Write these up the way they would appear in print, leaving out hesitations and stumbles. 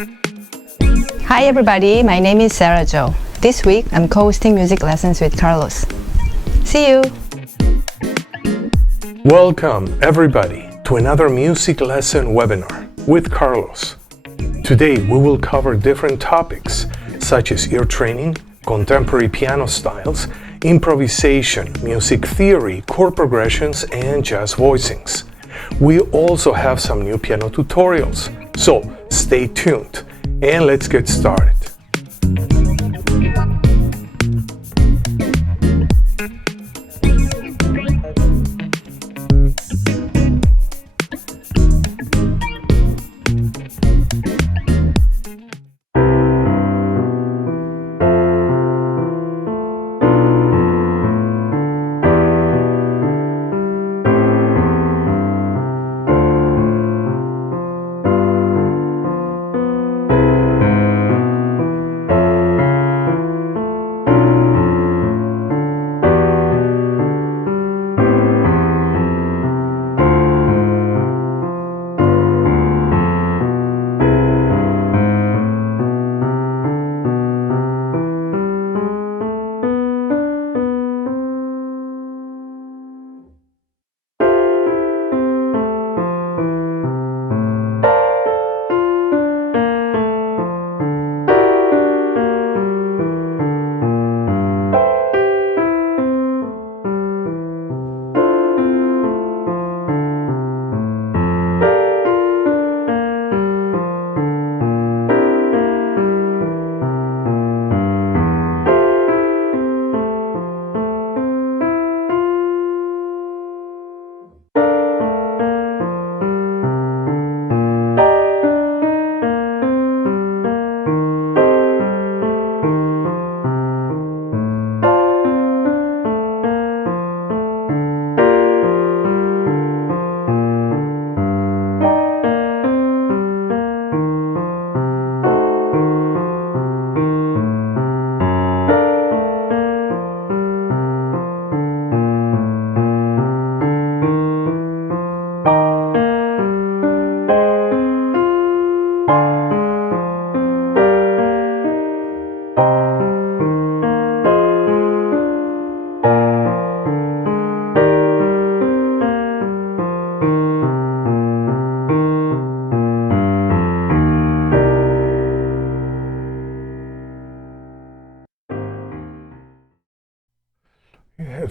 Hi everybody, my name is Sera Jo. This week I'm co-hosting music lessons with Carlos. See you! Welcome everybody to another music lesson webinar with Carlos. Today we will cover different topics such as ear training, contemporary piano styles, improvisation, music theory, chord progressions, and jazz voicings. We also have some new piano tutorials, so stay tuned and let's get started.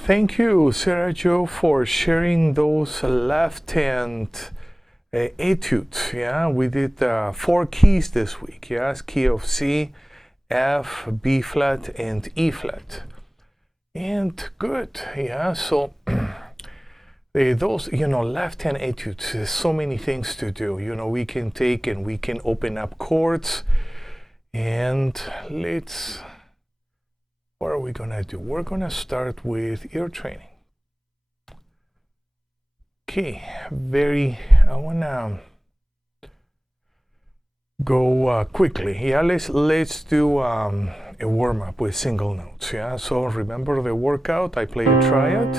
Thank you, Sera Jo, for sharing those left-hand etudes. Yeah, we did 4 keys this week. Yes, key of C, F, B flat, and E flat. And good. Yeah, so those, left-hand etudes. There's so many things to do. We can take and we can open up chords. And what are we gonna do? We're gonna start with ear training. Okay, I wanna go quickly. Yeah, let's do a warm-up with single notes. Yeah, so remember the workout. I play a triad,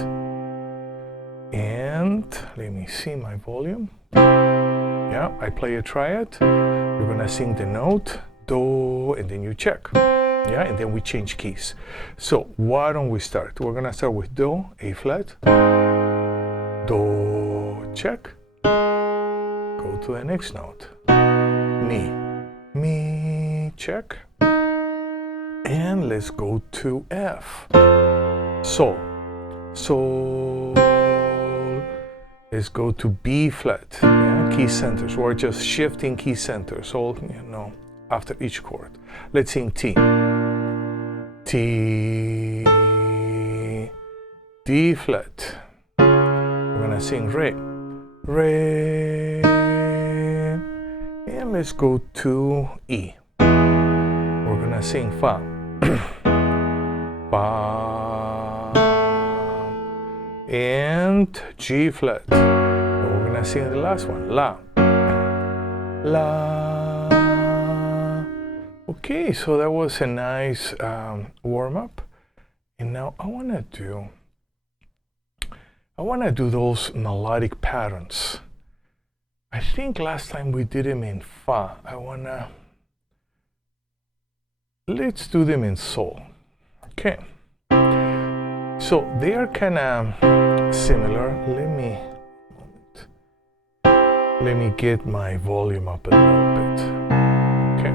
and let me see my volume. Yeah, I play a triad. You're gonna sing the note do, and then you check. Yeah, and then we change keys. So why don't we start? We're gonna start with do, A flat, do, check, go to the next note, mi, check, and let's go to F, sol, let's go to B flat, yeah, key centers. We're just shifting key centers, so after each chord. Let's sing T. T, D flat. We're gonna sing Re, and let's go to E. We're gonna sing Fa, Fa, and G flat. And we're gonna sing the last one, La, Okay, so that was a nice warm-up, and now I want to do those melodic patterns. I think last time we did them in Fa. I want to let's do them in sol. Okay. So they are kind of similar. Let me get my volume up a little bit. Okay.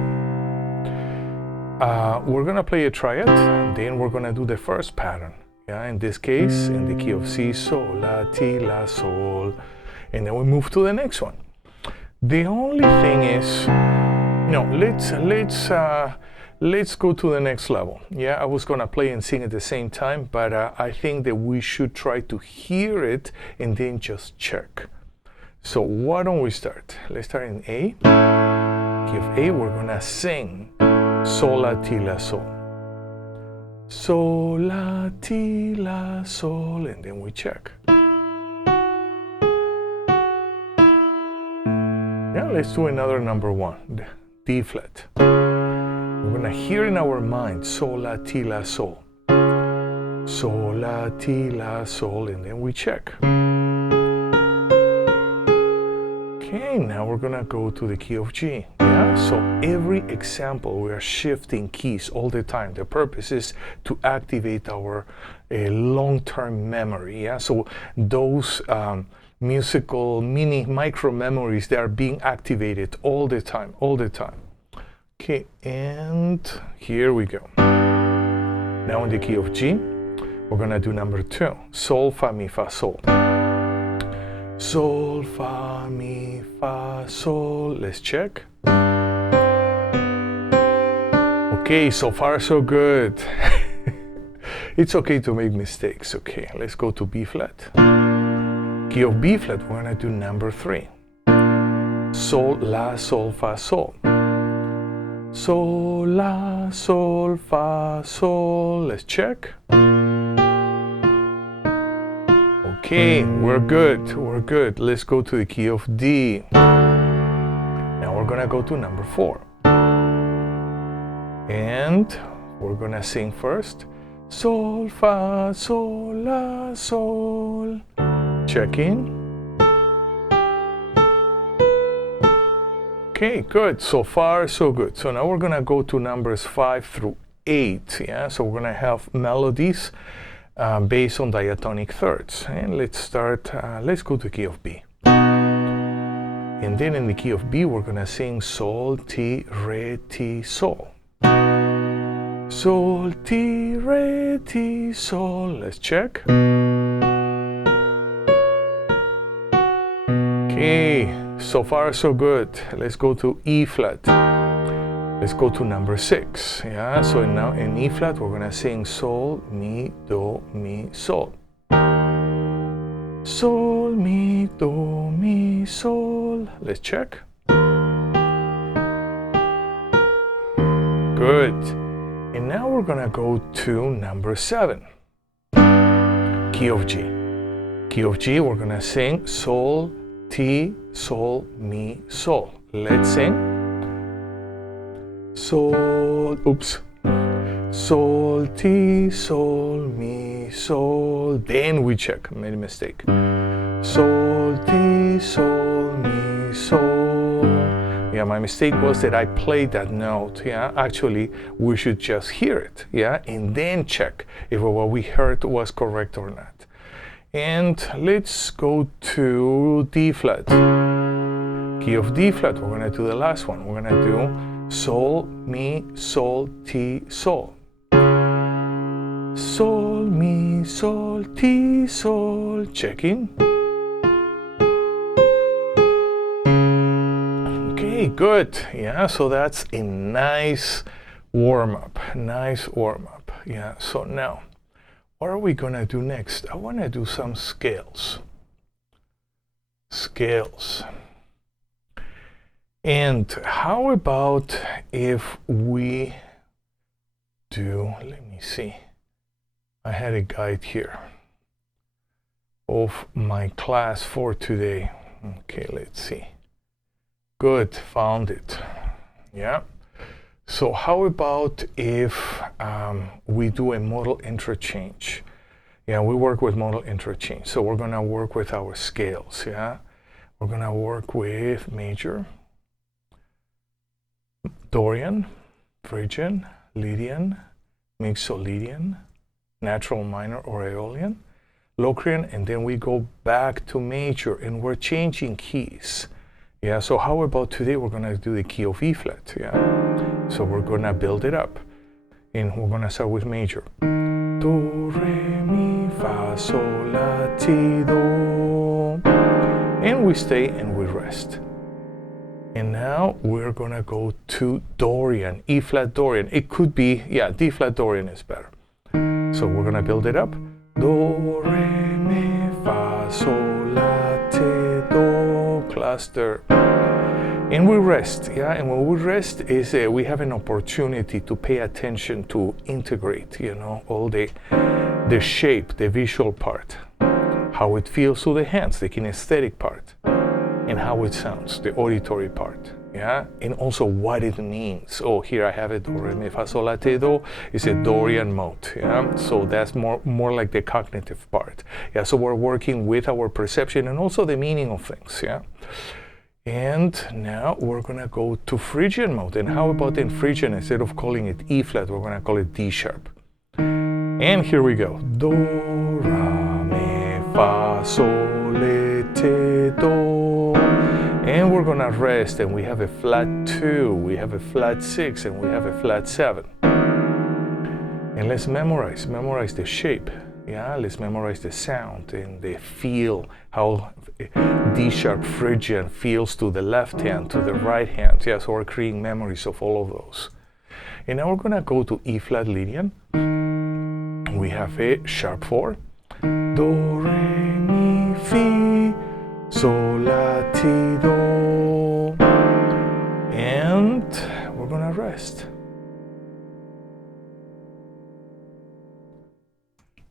We're gonna play a triad, then we're gonna do the first pattern. Yeah, in this case, in the key of C, sol, la, ti, la, sol, and then we move to the next one. The only thing is, no, let's go to the next level. Yeah, I was gonna play and sing at the same time, but I think that we should try to hear it and then just check. So why don't we start? Let's start in A. Key of A, we're gonna sing sol, la, ti, la, sol. Sol, la, ti, la, sol, and then we check. Yeah, let's do another number one, D flat. We're gonna hear in our mind sol, la, ti, la, sol. Sol, la, ti, la, sol, and then we check. Okay, now we're gonna go to the key of G. Yeah? So every example, we are shifting keys all the time. The purpose is to activate our long-term memory. Yeah, so those musical micro memories, they are being activated all the time. Okay, and here we go. Now in the key of G, we're gonna do number 2, sol, fa, mi, fa, sol. Sol, fa, mi, fa, sol. Let's check. Okay, so far so good. It's okay to make mistakes. Okay, let's go to B flat. Key of B flat, we're gonna do number 3. Sol, la, sol, fa, sol. Sol, la, sol, fa, sol. Let's check. Okay, we're good. Let's go to the key of D. Now we're gonna go to number 4. And we're gonna sing first. Sol, fa, sol, la, sol. Checking. Okay, good. So far, so good. So now we're gonna go to numbers 5 through 8. Yeah, so we're gonna have melodies based on diatonic thirds. And let's start, let's go to the key of B. And then in the key of B, we're gonna sing sol, ti, re, ti, sol. Sol, ti, re, ti, sol. Let's check. Okay, so far so good. Let's go to E flat. Let's go to number 6. Yeah, so now in E flat, we're gonna sing sol, mi, do, mi, sol. Sol, mi, do, mi, sol. Let's check. Good. And now we're gonna go to number 7. Key of G. Key of G, we're gonna sing sol, ti, sol, mi, sol. Let's sing. Sol, oops. Sol, ti, sol, mi, sol. Then we check. Made a mistake. Sol, ti, sol, mi, sol. Yeah, my mistake was that I played that note. Yeah, actually, we should just hear it. Yeah, and then check if what we heard was correct or not. And let's go to D flat. Key of D flat. We're gonna do the last one. We're gonna do sol, mi, sol, ti, sol. Sol, mi, sol, ti, sol. Checking. Okay, good. Yeah, so that's a nice warm-up. Yeah, so now, what are we gonna do next? I wanna do some scales. And how about if we do, let me see, I had a guide here of my class for today. Okay, let's see. Good, found it. Yeah. So how about if we do a modal interchange? Yeah, we work with modal interchange. So we're gonna work with our scales, yeah? We're gonna work with major, Dorian, Phrygian, Lydian, Mixolydian, natural minor or Aeolian, Locrian, and then we go back to major, and we're changing keys. Yeah, so how about today we're gonna do the key of E flat, yeah? So we're gonna build it up, and we're gonna start with major. Do, re, mi, fa, sol, la, ti, do. And we stay and we rest. And now we're gonna go to Dorian, E flat Dorian. It could be, yeah, D flat Dorian is better. So we're gonna build it up. Do, re, mi, fa, sol, la, ti, do, cluster. And we rest, yeah, and when we rest is we have an opportunity to pay attention to integrate, you know, all the shape, the visual part, how it feels to the hands, the kinesthetic part, and how it sounds, the auditory part, yeah, and also what it means. Oh, here I have it, do, re, mi, fa, sol, la, ti, do, is a Dorian mode, yeah, so that's more like the cognitive part, yeah, so we're working with our perception and also the meaning of things, yeah. And now we're gonna go to Phrygian mode. And how about in Phrygian, instead of calling it E flat, we're gonna call it D sharp. And here we go. Do, ra, mi, fa, sol, la, ti, do. And we're gonna rest, and we have a flat 2, we have a flat 6, and we have a flat 7. And let's memorize the shape. Yeah, let's memorize the sound and the feel, how D sharp Phrygian feels to the left hand, to the right hand. Yeah, so we're creating memories of all of those. And now we're gonna go to E flat Lydian. We have a sharp 4. Do, re, mi, fi, sol, la, ti, do. And we're gonna rest.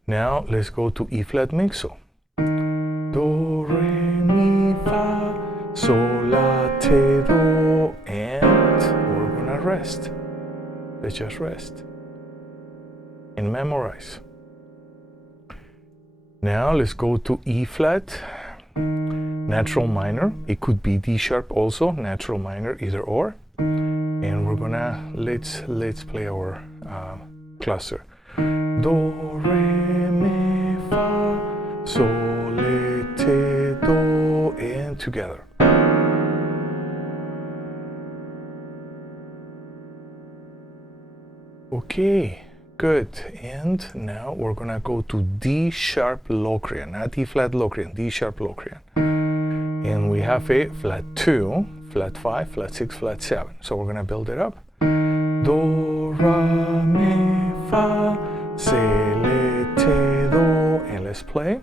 Now let's go to E flat mixo. Do, re, mi, fa, sol, la, ti, do, and we're gonna rest. Let's just rest and memorize. Now let's go to E flat, natural minor. It could be D sharp also, natural minor, either or. And we're gonna let's play our cluster. Do, re, mi, fa, sol, la, ti, do, and together. Okay, good. And now we're gonna go to D sharp Locrian, not E flat Locrian, D sharp Locrian. And we have a flat 2, flat 5, flat 6, flat 7. So we're gonna build it up. Do, ra, mi, fa, se, le, te, do, and let's play.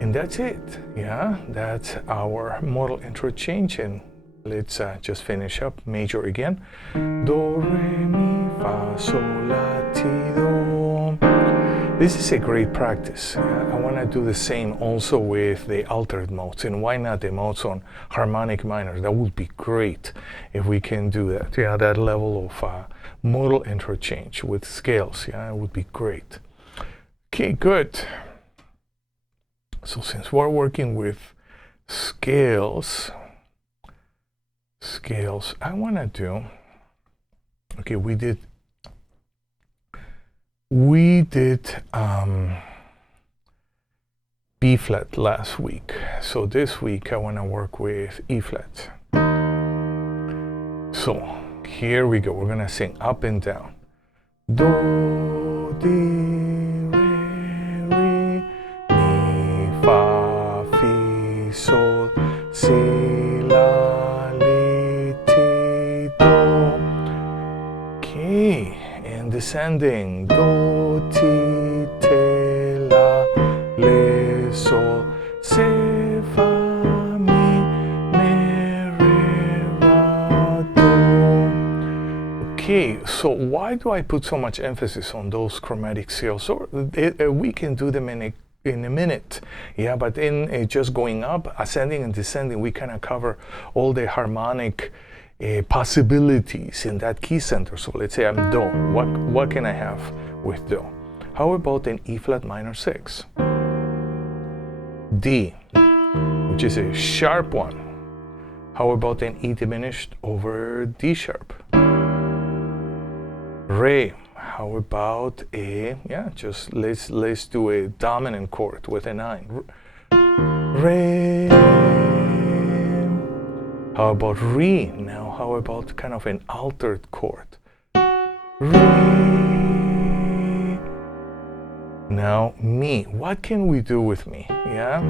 And that's it, yeah, that's our modal interchange. And let's just finish up major again. Do, re, mi, fa, sol, la, ti, do. This is a great practice. I want to do the same also with the altered modes, and why not the modes on harmonic minor? That would be great if we can do that. Yeah, that level of modal interchange with scales. Yeah, it would be great. Okay, good. So since we're working with scales, I want to do. Okay, we did B flat last week. So this week I want to work with E flat. So here we go. We're going to sing up and down. Do, di, re, mi, fa, fi, sol, si, la, li, ti, do. Okay, and descending. Do, ti, te, la, le, sol, se, fa, mi, me, re, ra, do. Okay, so why do I put so much emphasis on those chromatic scales? So we can do them in a minute, yeah, but in just going up, ascending and descending, we kind of cover all the harmonic possibilities in that key center. So let's say I'm Do. What can I have with Do? How about an E flat minor 6? D, which is a sharp one. How about an E diminished over D sharp? Re. How about a, just let's do a dominant chord with a 9. Re. How about re? Now how about kind of an altered chord? Re. Now mi. What can we do with mi? Yeah?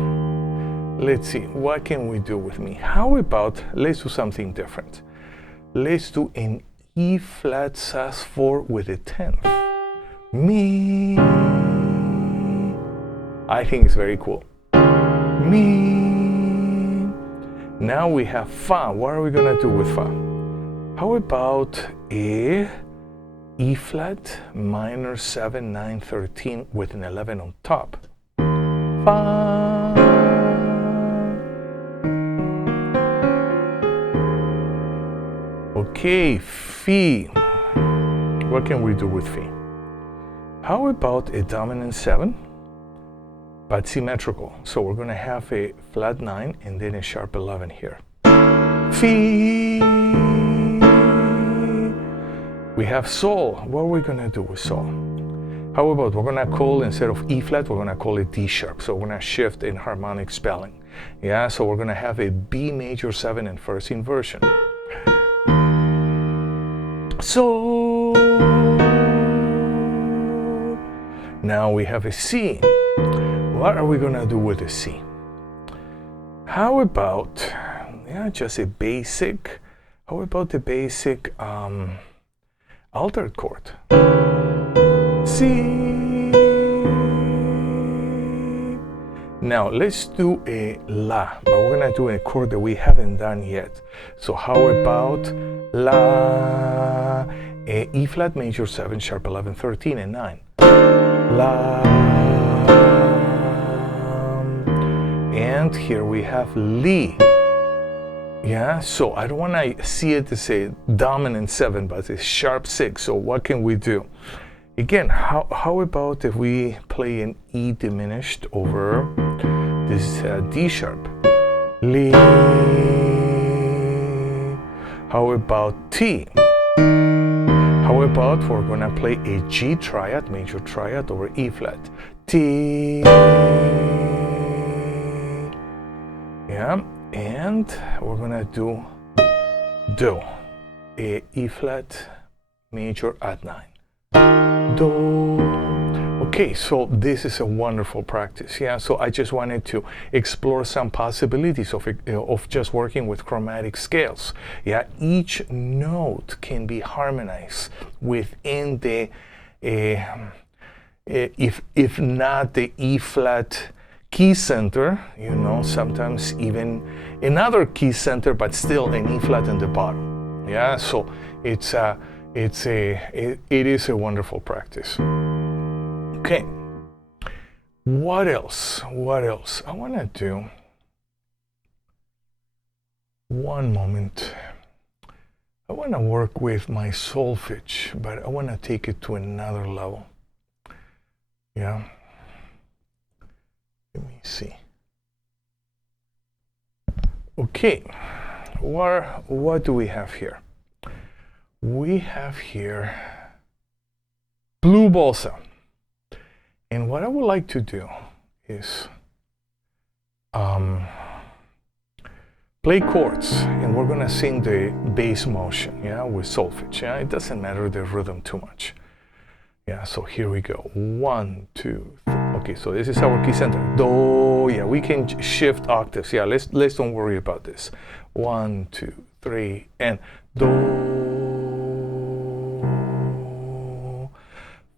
Let's see, what can we do with mi? How about, let's do something different. Let's do an E flat sus4 with a 10th. Mi. I think it's very cool. Mi. Now we have fa. What are we gonna do with fa? How about a E flat minor 7, 9, 13 with an 11 on top? Fa. Okay, fi. What can we do with fi? How about a dominant 7, but symmetrical? So we're going to have a flat 9 and then a sharp 11 here. Fi. We have sol. What are we going to do with sol? How about we're going to call, instead of E flat, we're going to call it D sharp. So we're going to shift in harmonic spelling. Yeah, so we're going to have a B major 7 in first inversion. So now we have a C. What are we gonna do with a C? How about, just a basic, how about the basic altered chord? C. Now let's do a La, but we're gonna do a chord that we haven't done yet. So how about La, a E flat major 7, sharp 11, 13, and 9. La. And here we have Li. Yeah, so I don't want to see it as a dominant 7, but it's sharp 6. So what can we do? Again, how about if we play an E diminished over this D sharp? Li. How about T? How about we're going to play a G triad, major triad over E flat? T. Yeah, and we're going to do Do, a E flat major at 9. Do. Okay, so this is a wonderful practice. Yeah, so I just wanted to explore some possibilities of just working with chromatic scales. Yeah, each note can be harmonized within the if not the E flat key center, sometimes even another key center, but still an E flat in the bottom. Yeah, so it is a wonderful practice. Okay, what else? I want to do, one moment. I want to work with my solfege, but I want to take it to another level. Yeah. Let me see. Okay, what do we have here? We have here blue Bossa. And what I would like to do is play chords, and we're gonna sing the bass motion, with solfege. Yeah, it doesn't matter the rhythm too much. Yeah, so here we go. 1, 2, 3. Okay, so this is our key center. Do. Yeah, we can shift octaves. Yeah, let's don't worry about this. 1, 2, 3, and do.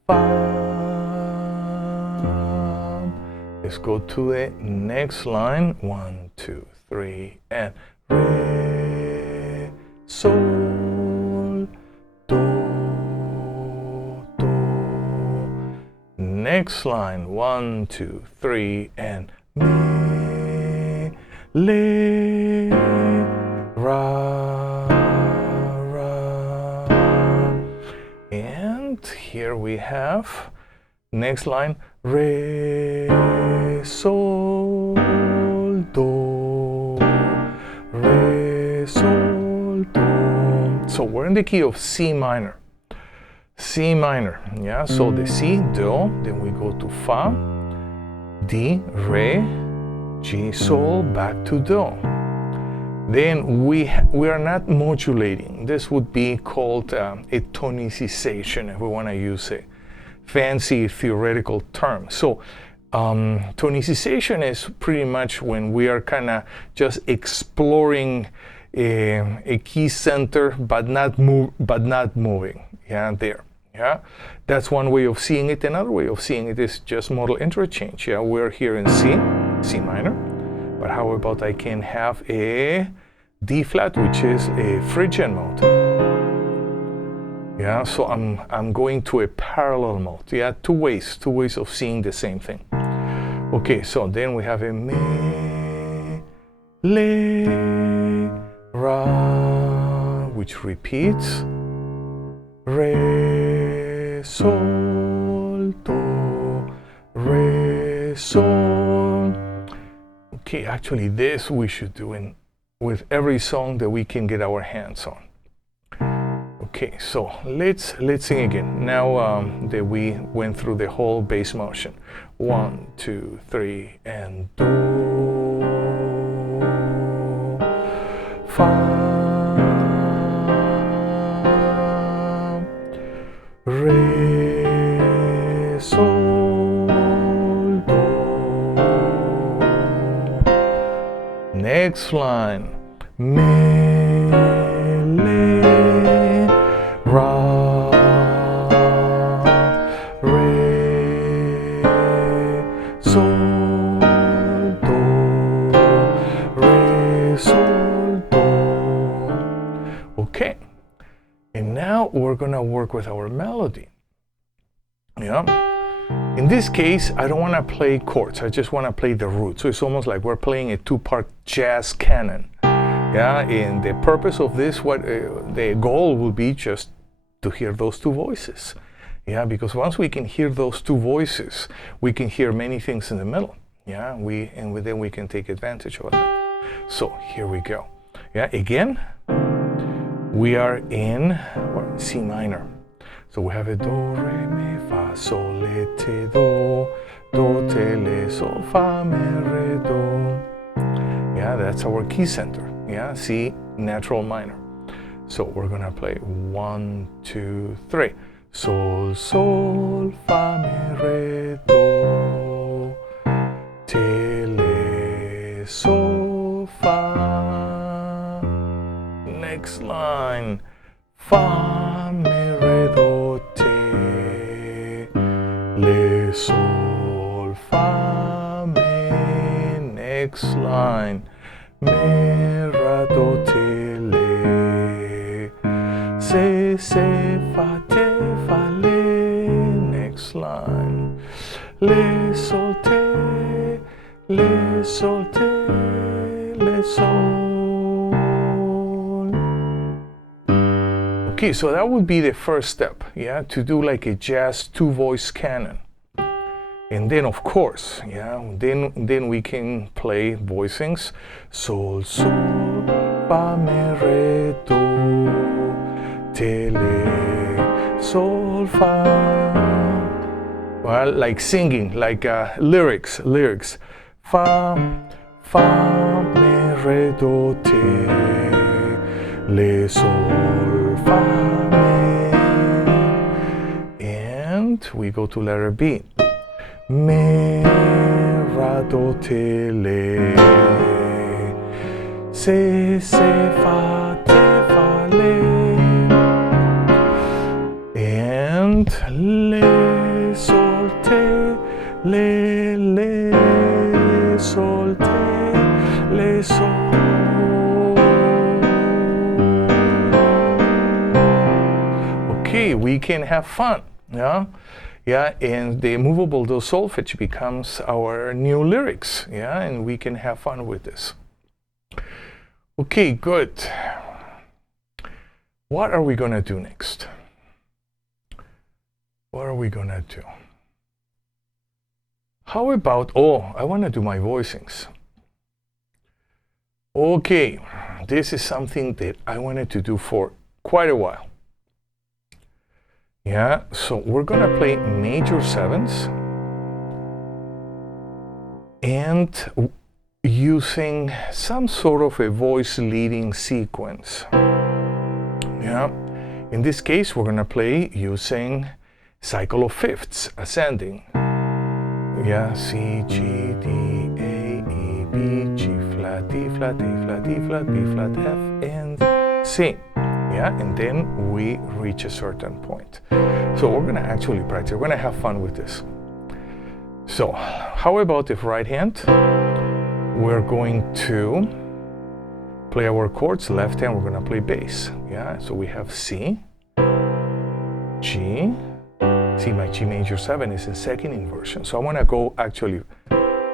Fa. Let's go to the next line. 1, 2, 3, and Re, Sol, Do, Do. Next line. 1, 2, 3, and Mi, Le, Ra, Ra. And here we have next line. Re, Sol, Do, Re, Sol, Do. So we're in the key of C minor. C minor, yeah, so the C, Do, then we go to Fa, D, Re, G, Sol, back to Do. Then we are not modulating. This would be called a tonicization, if we want to use a fancy theoretical term. So tonicization is pretty much when we are kind of just exploring a key center, but not moving. Yeah, there. Yeah, that's one way of seeing it. Another way of seeing it is just modal interchange. Yeah, we're here in C minor, but how about I can have a D flat, which is a Phrygian mode. Yeah, so I'm going to a parallel mode. Yeah, two ways of seeing the same thing. Okay, so then we have a Me, Le, Ra, which repeats. Re, Sol, Do, Re, Sol. Okay, actually this we should do with every song that we can get our hands on. Okay, so let's sing again. Now that we went through the whole bass motion. 1, 2, 3, and Do, Fa, Re, Sol, Do. Next line. Me, Le, Ra, Re, Sol, Do, Re, Sol, Do. Okay. And now we're going to work with our melody. Yeah. In this case, I don't want to play chords. I just want to play the root. So it's almost like we're playing a two-part jazz canon. Yeah. And the purpose of this, the goal will be just to hear those two voices. Yeah. Because once we can hear those two voices, we can hear many things in the middle. Yeah. Then we can take advantage of that. So here we go. Yeah. Again. We are in C minor. So we have a Do, Re, Mi, Fa, Sol, Le, Te, Do, Do, Te, Le, Sol, Fa, Mi, Re, Do. Yeah, that's our key center. Yeah, C, natural minor. So we're going to play 1, 2, 3. Sol, Sol, Fa, Mi, Re, Do, Te, Le, Sol, Fa. Next line. Fa, Mi, Re, Do, Te, Le, Sol, Fa, Mi. Next line. Mi, Ra, Do, Te, Le, Se, Fa, Te, Fa, Le. Next line. Le, Sol, Te, Le, Sol, Te, Le, Sol. Okay, so that would be the first step, yeah, to do like a jazz two-voice canon. And then, of course, yeah, then we can play voicings. Sol, Sol, Fa, Mi, Re, Do, Te, Le, Sol, Fa. Well, like singing, like lyrics. Fa, Fa, Mi, Re, Do, Te, Le, Sol, Fa, Mi. And we go to letter B. Mi, Ra, Do, Te, Le, Se, Fa, Te, Fa, Le. And Le, Sol, Te, Le, Sol, Te, Le, Sol. Okay, we can have fun, yeah? Yeah, and the movable do solfege becomes our new lyrics, yeah, and we can have fun with this. Okay, good. What are we gonna do next? What are we gonna do? How about, I wanna do my voicings. Okay, this is something that I wanted to do for quite a while. Yeah, so we're gonna play major sevens and using some sort of a voice leading sequence. Yeah, in this case, we're gonna play using cycle of fifths, ascending. Yeah, C, G, D, A, E, B, G flat, D flat, A flat, D flat, B flat, F, and C. Yeah, and then we reach a certain point. So we're gonna actually practice, we're gonna have fun with this. So, how about if right hand, we're going to play our chords, left hand we're gonna play bass. Yeah, so we have C, G, see my G major 7 is in second inversion. So I wanna go actually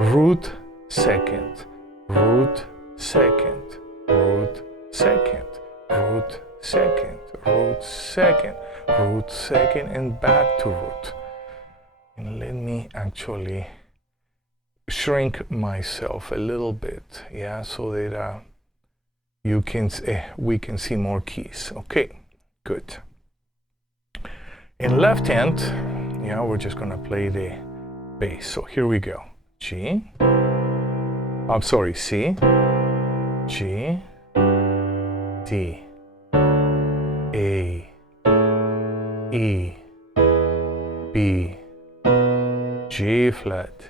root second, root second, root second, root second, root second, root second, and back to root. And let me actually shrink myself a little bit, yeah, so that you can we can see more keys. Okay, good. In left hand, yeah, we're just gonna play the bass. So here we go. G, I'm sorry, C, G, D, A, E, B, G flat,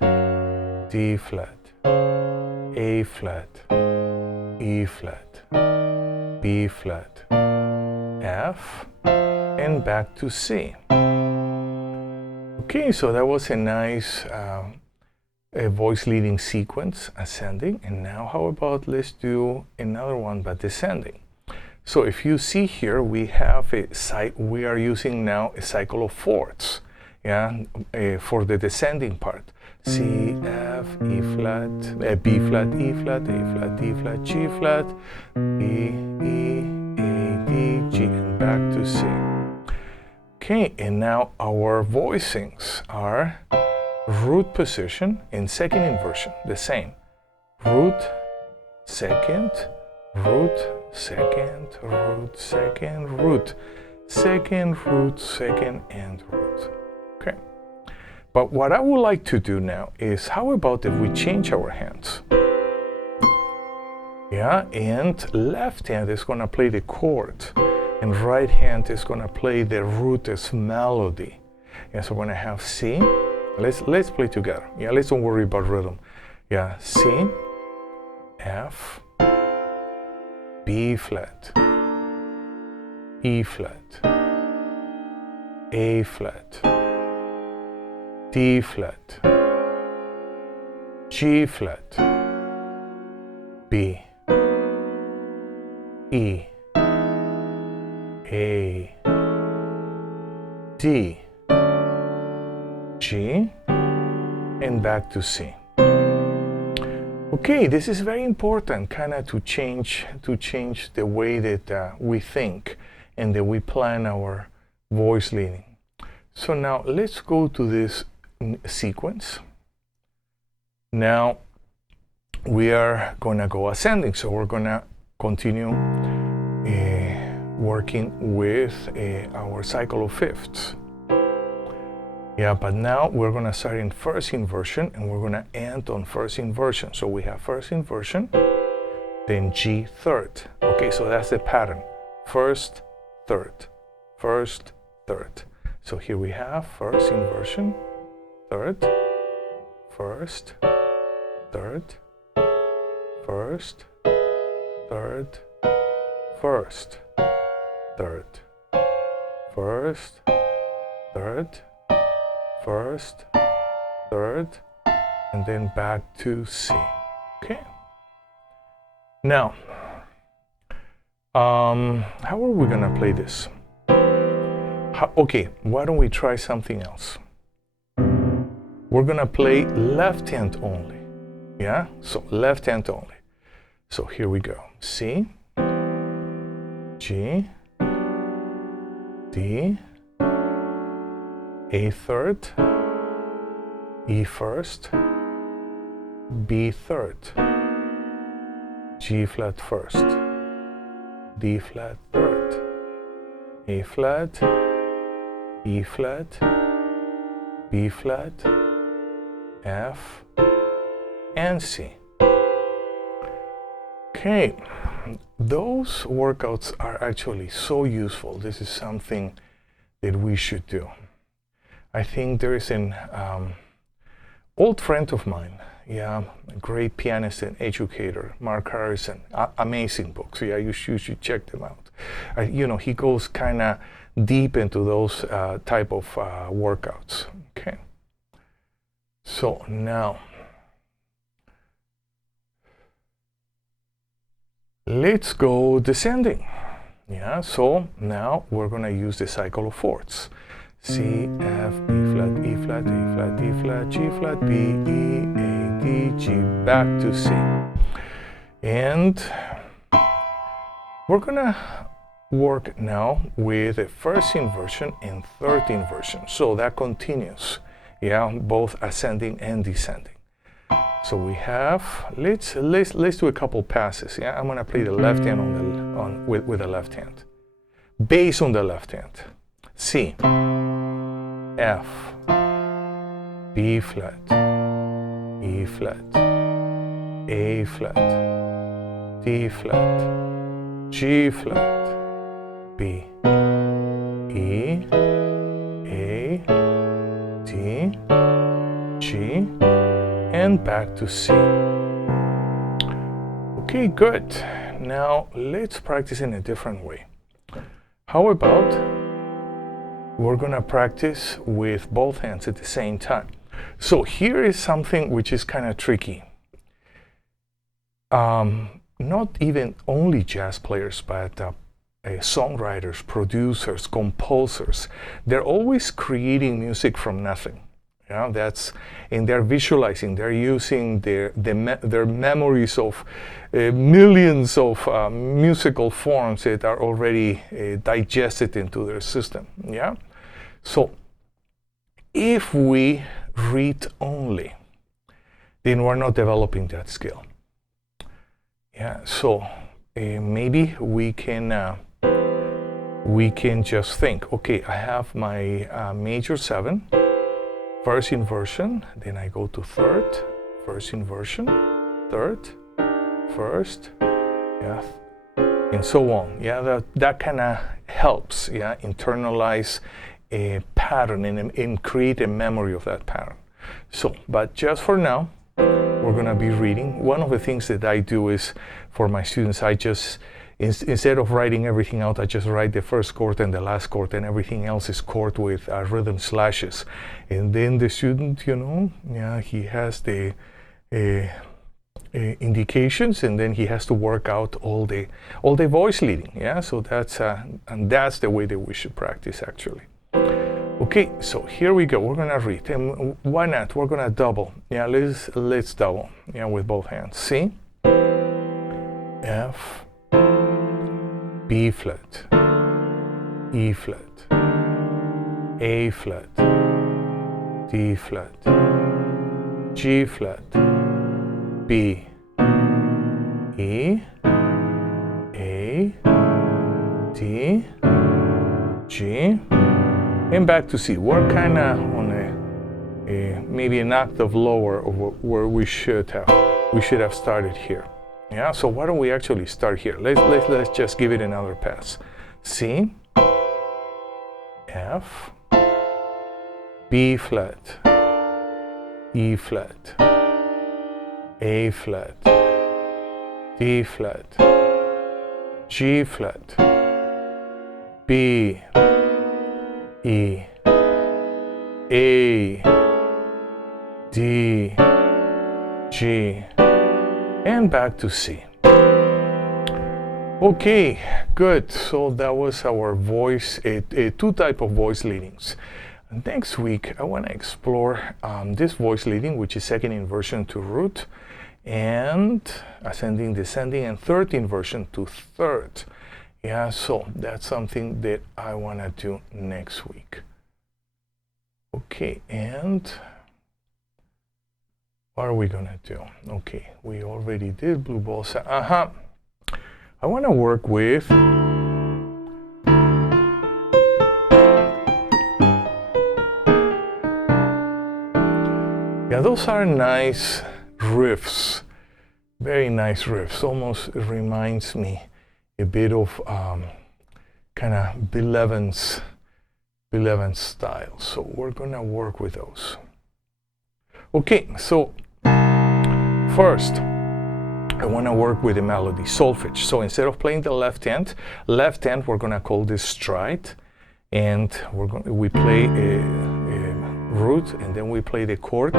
D flat, A flat, E flat, B flat, F, and back to C. Okay, so that was a nice a voice leading sequence, ascending. And now how about let's do another one but descending. So if you see here, we have we are using now a cycle of fourths, yeah, for the descending part. C, F, E flat, B flat, E flat, A flat, D flat, G flat, B, E, A, D, G, and back to C. Okay, and now our voicings are root position in second inversion, the same. Root, second, root, second, root, second, root, second, root, second, and root. Okay. But what I would like to do now is, how about if we change our hands? Yeah, and left hand is gonna play the chord, and right hand is gonna play the root as melody. And so we're gonna have C. Let's play together. Yeah, let's don't worry about rhythm. Yeah, C, F, B flat, E flat, A flat, D flat, G flat, B, E, A, D, G, and back to C. Okay, this is very important, kind of to change the way that we think and that we plan our voice leading. So now let's go to this sequence. Now we are gonna go ascending, so we're gonna continue working with our cycle of fifths. Yeah, but now we're gonna start in first inversion and we're gonna end on first inversion. So we have first inversion, then G third. Okay, so that's the pattern. First, third, first, third. So here we have first inversion, third, first, third, first, third, first, third, first, third, first, third, and then back to C. Okay. Now, how are we gonna play this? Okay, why don't we try something else? We're gonna play left hand only. Yeah, so left hand only. So here we go. C, G, D, A third, E first, B third, G flat first, D flat third, A flat, E flat, B flat, F, and C. Okay, those workouts are actually so useful. This is something that we should do. I think there is an old friend of mine, yeah, a great pianist and educator, Mark Harrison, amazing books. Yeah, you should check them out. You know, he goes kind of deep into those type of workouts. Okay, so now let's go descending. Yeah, so now we're gonna use the cycle of fourths. C, F, E flat, E flat, A flat, D flat, G flat, B, E, A, D, G, back to C. And we're gonna work now with the first inversion and third inversion. So that continues, yeah, both ascending and descending. So we have, let's do a couple passes. Yeah, I'm gonna play the left hand with the left hand. Bass on the left hand. C, F, B flat, E flat, A flat, D flat, G flat, B, E, A, D, G, and back to C. Okay, good. Now let's practice in a different way. How about we're gonna practice with both hands at the same time. So here is something which is kind of tricky. Not even only jazz players, but songwriters, producers, composers, they're always creating music from nothing. Yeah, and they're visualizing, they're using their memories of millions of musical forms that are already digested into their system. Yeah, so if we read only, then we're not developing that skill. Yeah, so maybe we can just think, okay, I have my major 7. First inversion, then I go to third, first inversion, third, first, yeah, and so on. Yeah, that kind of helps, yeah, internalize a pattern and create a memory of that pattern. So, but just for now, we're gonna be reading. One of the things that I do is, for my students, I just, instead of writing everything out, I just write the first chord and the last chord, and everything else is chord with rhythm slashes. And then the student, you know, yeah, he has the indications, and then he has to work out all the voice leading. Yeah, so that's the way that we should practice actually. Okay, so here we go. We're gonna read, and why not? We're gonna double. Yeah, let's double. Yeah, with both hands. C, F, B flat, E flat, A flat, D flat, G flat, B, E, A, D, G, and back to C. We're kind of on maybe an octave lower of where we should have started here. Yeah, so why don't we actually start here? Let's just give it another pass. C, F, B flat, E flat, A flat, D flat, G flat, B, E, A, D, G, and back to C. Okay, good. So that was our voice, two type of voice leadings. Next week, I want to explore this voice leading, which is second inversion to root, and ascending, descending, and third inversion to third. Yeah, so that's something that I want to do next week. Okay, and what are we gonna do? Okay, we already did blue bossa. I want to work with those are nice riffs, very nice riffs. Almost reminds me a bit of kind of Bill Evans style. So we're gonna work with those. Okay, so first I want to work with the melody, solfege. So instead of playing the left hand, we're gonna call this stride, and we play a root, and then we play the chord,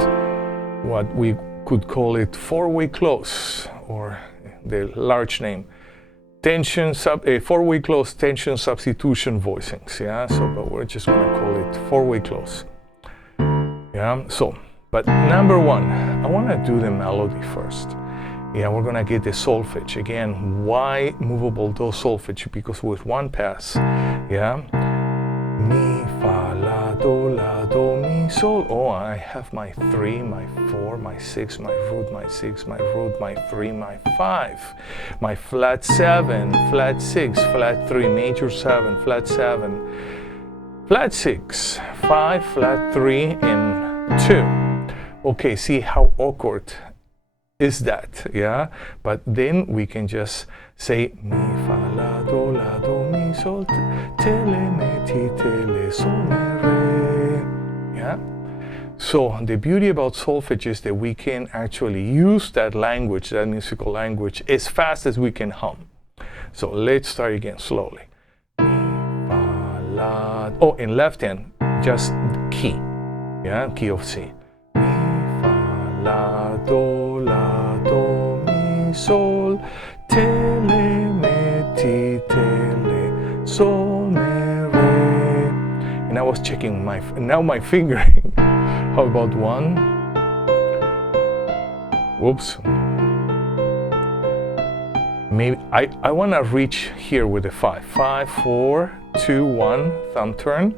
what we could call it four-way close, or the large name, four-way close tension substitution voicings. Yeah, so but we're just gonna call it four-way close. Yeah, so but number one, I want to do the melody first. Yeah, we're gonna get the solfege again. Why movable do solfege? Because with one pass, yeah, mi fa la do mi sol. Oh, I have my 3, my 4, my 6, my root, my 6, my root, my 3, my 5, my flat 7, flat 6, flat 3, major 7, flat 7, flat 6, 5, flat 3, and 2. Okay, see how awkward is that, yeah? But then we can just say mi fa la do mi sol tele me ti tele sol me re, yeah? So the beauty about solfege is that we can actually use that language, that musical language, as fast as we can hum. So let's start again slowly. Mi fa la, oh, in left hand, just key, yeah, key of C. Mi fa la do mi sol tele me ti tele sol me re. And I was checking my fingering. How about one? Whoops. Maybe I want to reach here with the 5. 5, 4, 2, 1, thumb turn.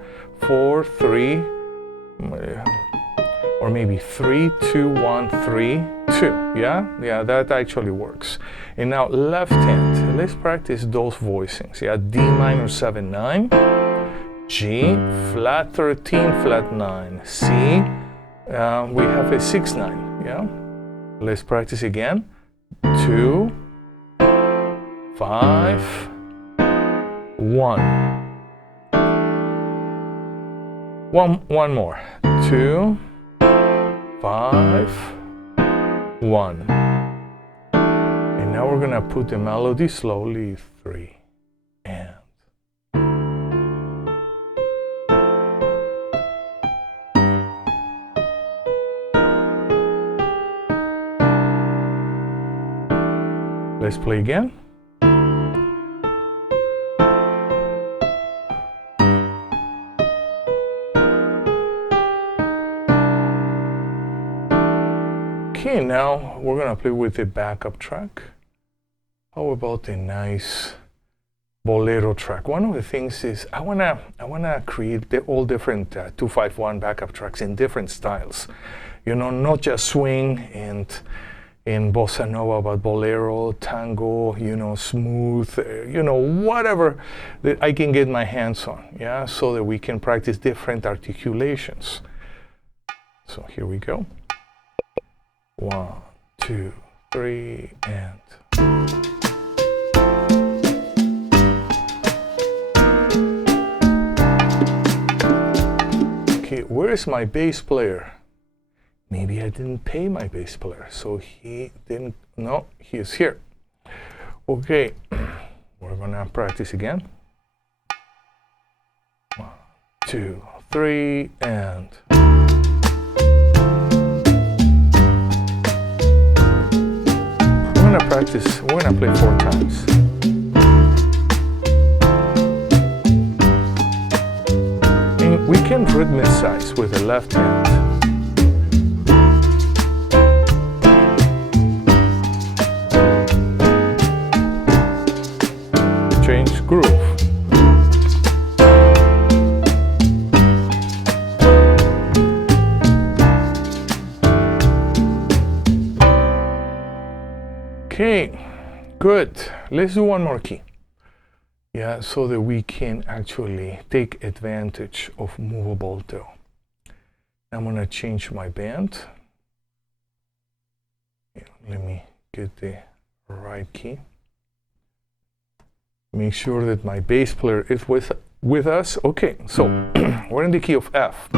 4, 3, or maybe 3, 2, 1, 3, 2. Yeah? Yeah, that actually works. And now left hand. Let's practice those voicings. Yeah, D minor 7, 9. G, flat 13, flat 9. C, we have a 6, 9. Yeah? Let's practice again. 2, 5, 1. One more. 2, 5, 1. And now we're gonna put the melody slowly. 3 and. Let's play again. Okay, now we're gonna play with the backup track. How about a nice bolero track? One of the things is I wanna create all different 2-5-1 backup tracks in different styles. You know, not just swing and in bossa nova, but bolero, tango, you know, smooth, you know, whatever that I can get my hands on, yeah, so that we can practice different articulations. So here we go. 1, 2, 3, and. Okay, where is my bass player? Maybe I didn't pay my bass player, so he didn't. No, he is here. Okay, we're gonna practice again. 1, 2, 3, and. We're gonna practice. We're gonna play 4 times. And we can rhythmicize with the left hand. Change groove. Okay, good. Let's do one more key. Yeah, so that we can actually take advantage of movable do. I'm gonna change my band. Let me get the right key. Make sure that my bass player is with us. Okay, so we're in the key of F.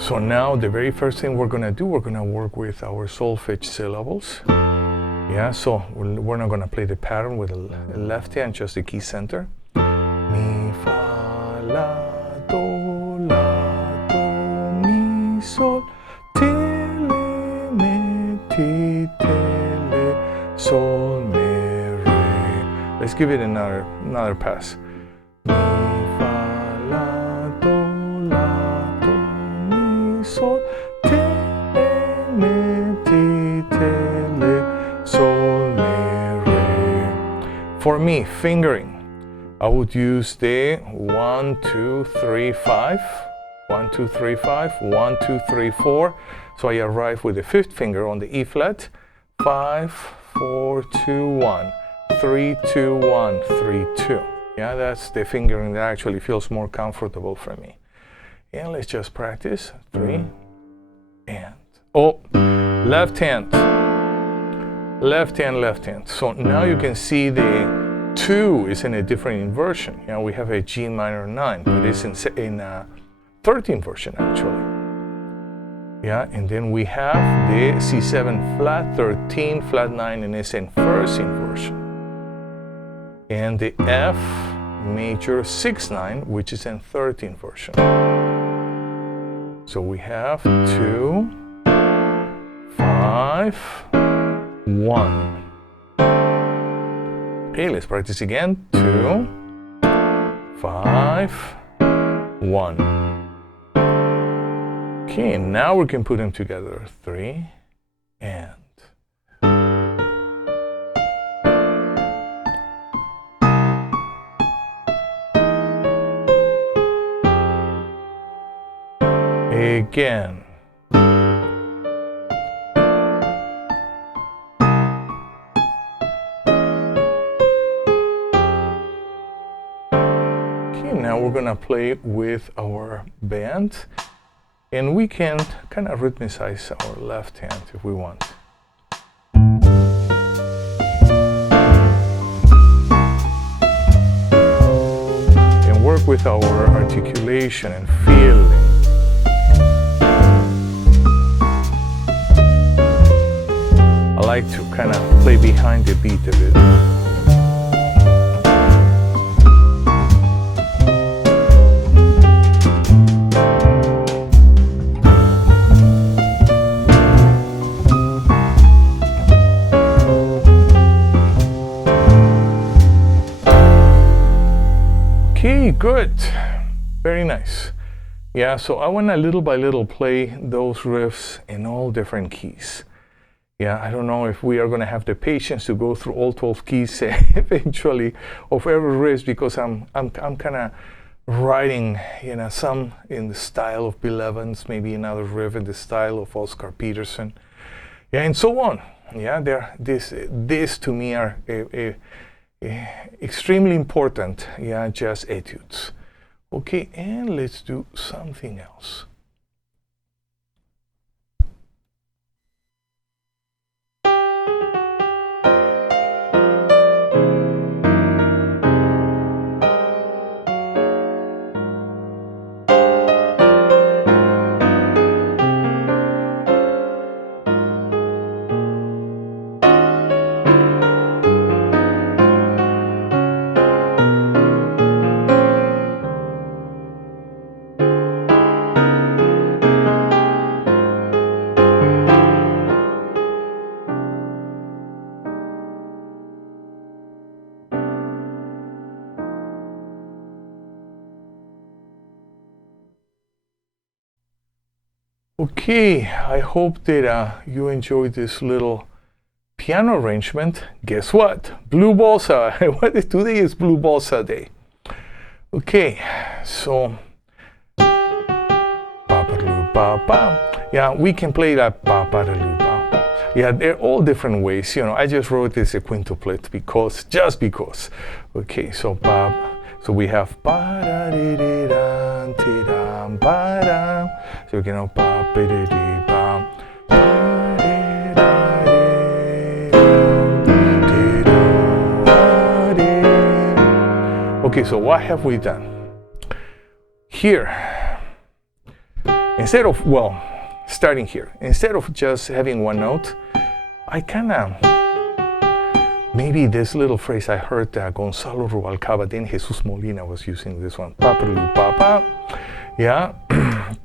So now the very first thing we're gonna do, we're gonna work with our solfege syllables. Yeah, so we're not gonna play the pattern with the left hand, just the key center. Mi, fa, la, do, mi, sol, te, le, mi, ti, te, le, sol, mi, re. Let's give it another pass. Mi, fa, la, do, mi, sol, te, le, mi, ti, te, le, sol, mi, re. For me, fingering, I would use the 1, 2, 3, 5, 1, 2, 3, 5, 1, 2, 3, 4. So I arrive with the fifth finger on the E flat, 5, 4, 2, 1, 3, 2, 1, 3, 2. Yeah, that's the fingering that actually feels more comfortable for me. And let's just practice. 3, and, oh, left hand, left hand, left hand. So now you can see the 2 is in a different inversion. You know, we have a G minor 9, but it's in 13th version actually. Yeah, and then we have the C7 flat 13, flat 9, and it's in first inversion. And the F major 6/9, which is in 13th version. So we have 2, 5, 1. Okay, let's practice again. 2, 5, 1. Okay, now we can put them together. 3, and. Again. Now we're gonna play with our band, and we can kind of rhythmicize our left hand if we want. And work with our articulation and feeling. I like to kind of play behind the beat a bit. Okay, good. Very nice. Yeah, so I want to little by little play those riffs in all different keys. Yeah, I don't know if we are going to have the patience to go through all 12 keys eventually of every riff, because I'm kind of writing, you know, some in the style of Bill Evans, maybe another riff in the style of Oscar Peterson, yeah, and so on. Yeah, this to me are extremely important, yeah, jazz etudes. Okay, and let's do something else. Okay, I hope that you enjoyed this little piano arrangement. Guess what? Blue Bossa. Today is Blue Bossa Day. Okay, so yeah, we can play that. Yeah, they're all different ways. You know, I just wrote this a quintuplet just because. Okay, so we have so we can Okay, so what have we done? Here, instead of, well, starting here, instead of just having one note, I kind of, maybe this little phrase I heard Gonzalo Rubalcaba, then Jesus Molina was using this one. Pa, perlu, pa, pa. Yeah,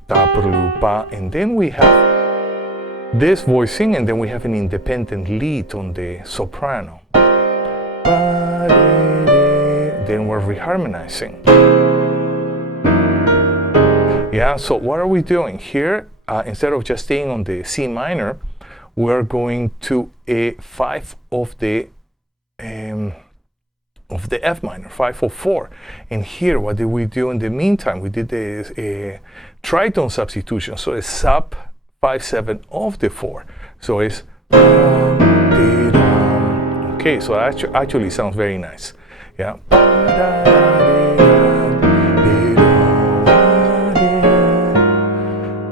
ta, perlu, pa. And then we have this voicing, and then we have an independent lead on the soprano. Then we're reharmonizing. Yeah, so what are we doing here? Instead of just staying on the C minor, we're going to a 5 of the F minor, 5 of 4. And here, what did we do in the meantime? We did the tritone substitution, so it's sub 5/7 of the 4. So it's okay. So that actually sounds very nice. Yeah.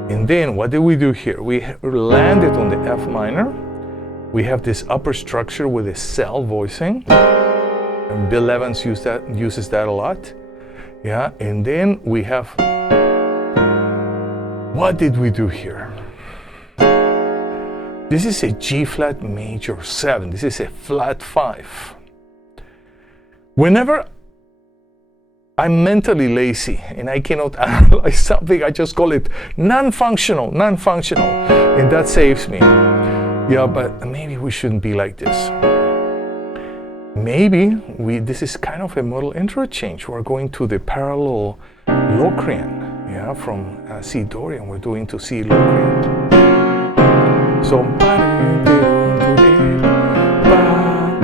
And then what did we do here? We landed on the F minor. We have this upper structure with a cell voicing. And Bill Evans uses that a lot. Yeah. And then we have, what did we do here? This is a G flat major 7. This is a flat 5. Whenever I'm mentally lazy and I cannot analyze something, I just call it non-functional, and that saves me. Yeah, but maybe we shouldn't be like this. Maybe this is kind of a modal interchange. We're going to the parallel Locrian, yeah, from C Dorian. We're doing to C Locrian. So,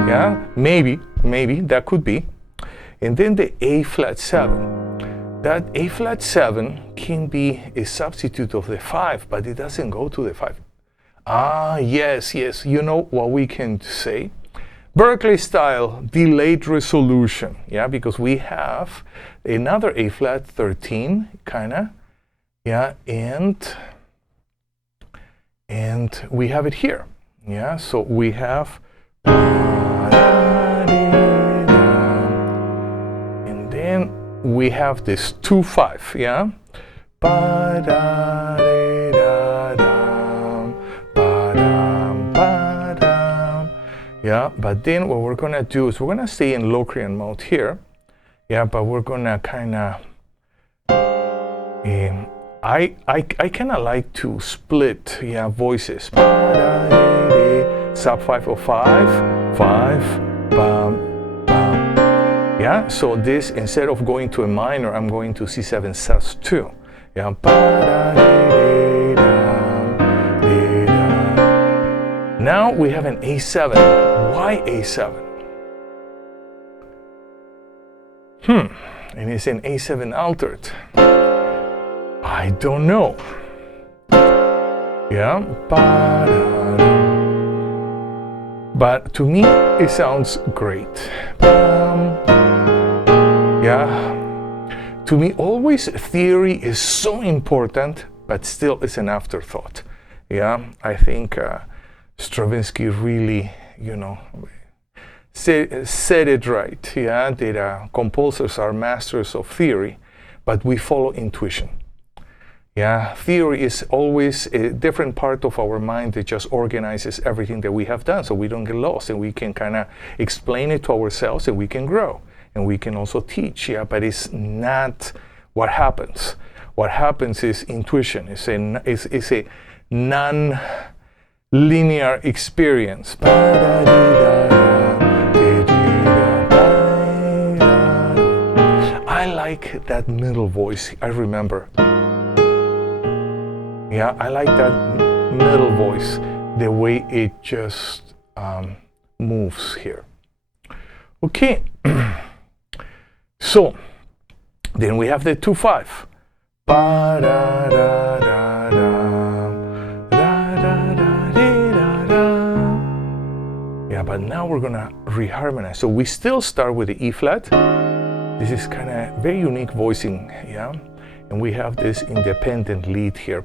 yeah, maybe that could be. And then the A flat 7. That A flat 7 can be a substitute of the 5, but it doesn't go to the 5. Ah, yes. You know what we can say? Berkeley style delayed resolution. Yeah, because we have another A flat 13, kinda. Yeah, and we have it here. Yeah, so we have, and then we have this 2/5. Yeah, yeah. But then what we're gonna do is we're gonna stay in Locrian mode here. Yeah, but we're gonna kind of. I kind of like to split, yeah, voices. Sub 5 of 5, 5, bam, bam. Yeah, so this, instead of going to a minor, I'm going to C7 sus2. Yeah. Now we have an A7. Why A7? And it's an A7 altered. I don't know. Yeah. But to me, it sounds great. Yeah. To me, always theory is so important, but still it's an afterthought. Yeah. I think Stravinsky really, said it right. Yeah. That composers are masters of theory, but we follow intuition. Yeah, theory is always a different part of our mind that just organizes everything that we have done so we don't get lost, and we can kind of explain it to ourselves, and we can grow, and we can also teach. Yeah, but it's not what happens. What happens is intuition. It's a non-linear experience. I like that middle voice. I remember. Yeah, I like that middle voice, the way it just moves here. Okay, so then we have the 2/5. Yeah, but now we're gonna reharmonize. So we still start with the E flat. This is kind of very unique voicing, yeah. And we have this independent lead here.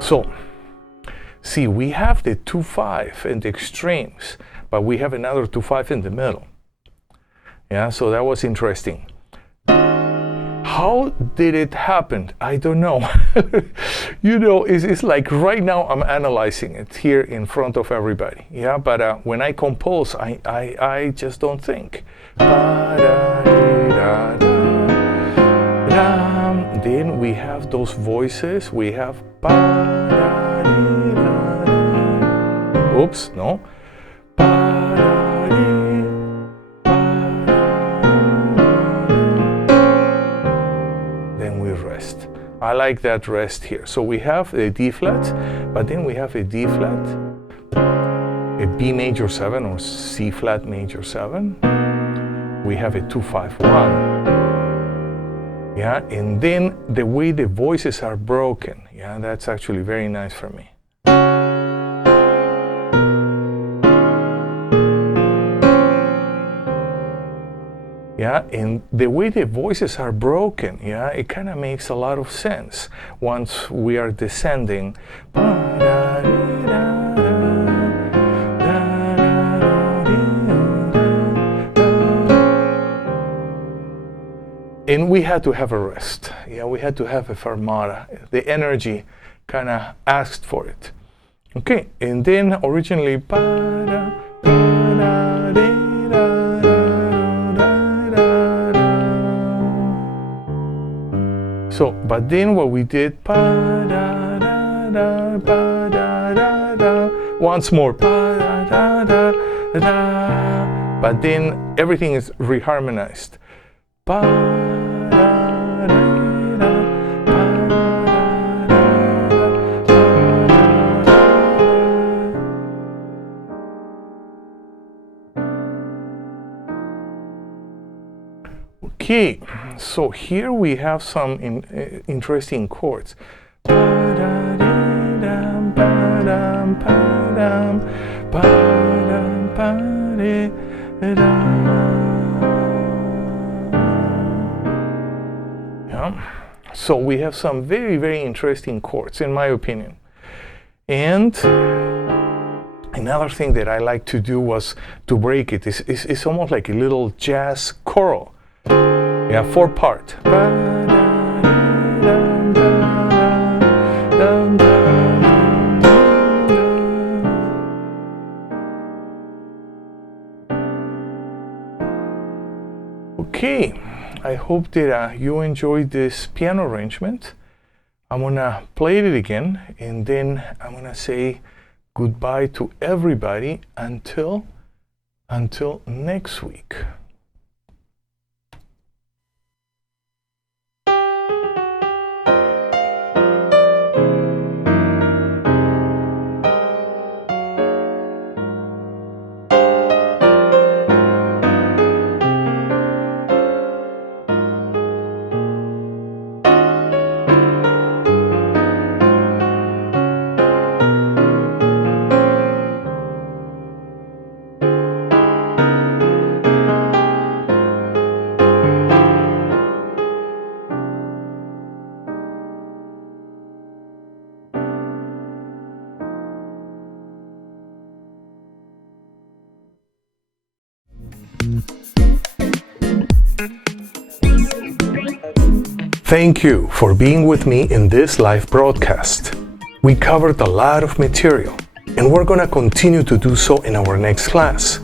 So, see, we have the 2/5 and the extremes, but we have another 2/5 in the middle. Yeah, so that was interesting. How did it happen? I don't know. You know, it's like right now I'm analyzing it here in front of everybody. Yeah, but when I compose, I just don't think. Then we have those voices. We have. Oops, no. Then we rest. I like that rest here. So we have a D flat, but then we have a D flat, a B major 7 or C flat major 7. We have a 2-5-1. Yeah, and then the way the voices are broken, yeah, that's actually very nice for me. Yeah, and the way the voices are broken, yeah, it kind of makes a lot of sense once we are descending. And we had to have a rest. Yeah, we had to have a fermata. The energy kind of asked for it. Okay, and then originally. So, but then what we did, once more, but then everything is reharmonized. Okay, so here we have some interesting chords. Yeah. So we have some very, very interesting chords, in my opinion. And another thing that I like to do was to break it. It's almost like a little jazz choral. Yeah, 4-part. Okay, I hope that you enjoyed this piano arrangement. I'm gonna play it again, and then I'm gonna say goodbye to everybody until next week. Thank you for being with me in this live broadcast. We covered a lot of material, and we're gonna continue to do so in our next class.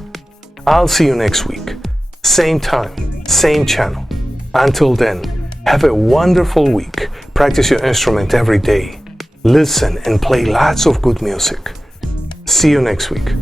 I'll see you next week. Same time, same channel. Until then, have a wonderful week. Practice your instrument every day. Listen and play lots of good music. See you next week.